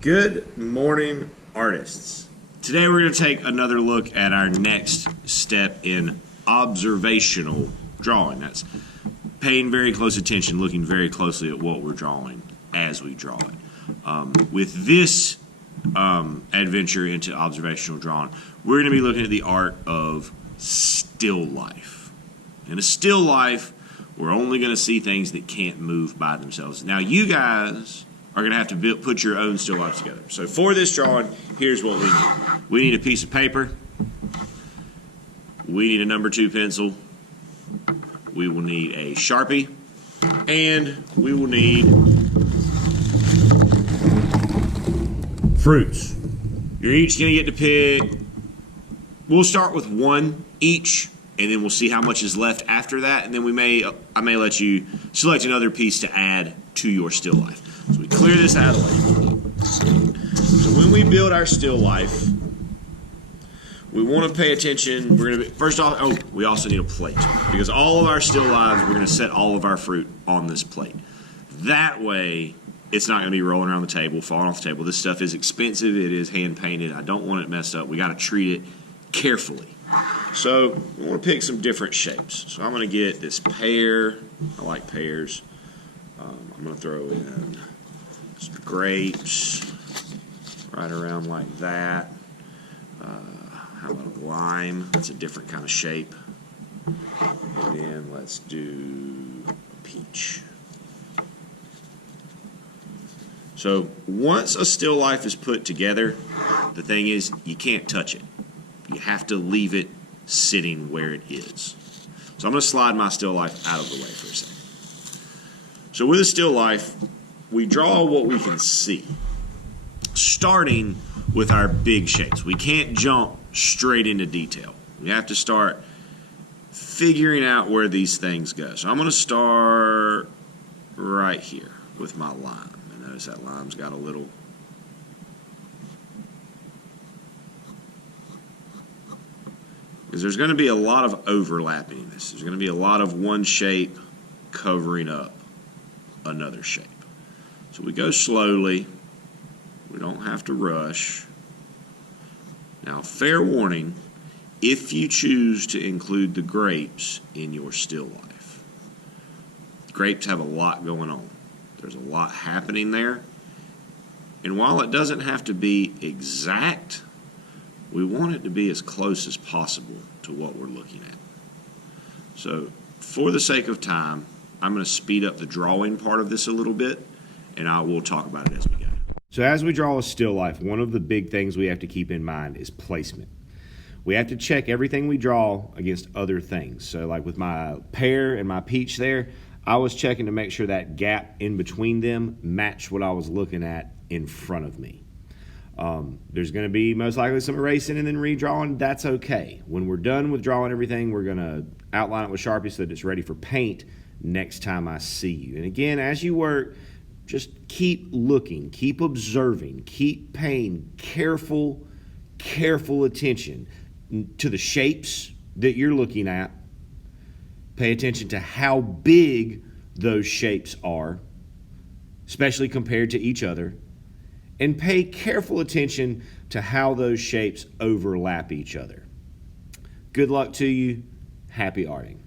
Good morning, artists. Today we're going to take another look at our next step in observational drawing. That's paying very close attention, looking very closely at what we're drawing as we draw it. With this adventure into observational drawing, we're going to be looking at the art of still life. In a still life, we're only going to see things that can't move by themselves. Now, you guys are going to have to put your own still life together. So for this drawing, here's what we need. We need a piece of paper. We need a number 2 pencil. We will need a Sharpie. And we will need fruits. You're each going to get to pick. We'll start with one each, and then we'll see how much is left after that. And then I may let you select another piece to add to your still life. So we clear this out of the way. So when we build our still life, we want to pay attention. We're going to first off. We also need a plate because all of our still lives, we're going to set all of our fruit on this plate. That way, it's not going to be rolling around the table, falling off the table. This stuff is expensive. It is hand painted. I don't want it messed up. We got to treat it carefully. So we want to pick some different shapes. So I'm going to get this pear. I like pears. I'm going to throw in some grapes right around like that. How about a lime? That's a different kind of shape. And then let's do a peach. So once a still life is put together, the thing is you can't touch it. You have to leave it sitting where it is. So I'm going to slide my still life out of the way for a second. So with a still life, we draw what we can see, starting with our big shapes. We can't jump straight into detail. We have to start figuring out where these things go. So I'm going to start right here with my lime. And notice that lime's got a little because there's going to be a lot of overlapping in this. There's going to be a lot of one shape covering up another shape. So we go slowly. We don't have to rush. Now, fair warning, if you choose to include the grapes in your still life. Grapes have a lot going on. There's a lot happening there. And while it doesn't have to be exact, we want it to be as close as possible to what we're looking at. So, for the sake of time, I'm going to speed up the drawing part of this a little bit, and I will talk about it as we go. So as we draw a still life, one of the big things we have to keep in mind is placement. We have to check everything we draw against other things. So like with my pear and my peach there, I was checking to make sure that gap in between them matched what I was looking at in front of me. There's going to be most likely some erasing and then redrawing. That's okay. When we're done with drawing everything, we're going to outline it with Sharpie so that it's ready for paint next time I see you. And again, as you work, just keep looking, keep observing, keep paying careful attention to the shapes that you're looking at. Pay attention to how big those shapes are, especially compared to each other. And pay careful attention to how those shapes overlap each other. Good luck to you. Happy arting.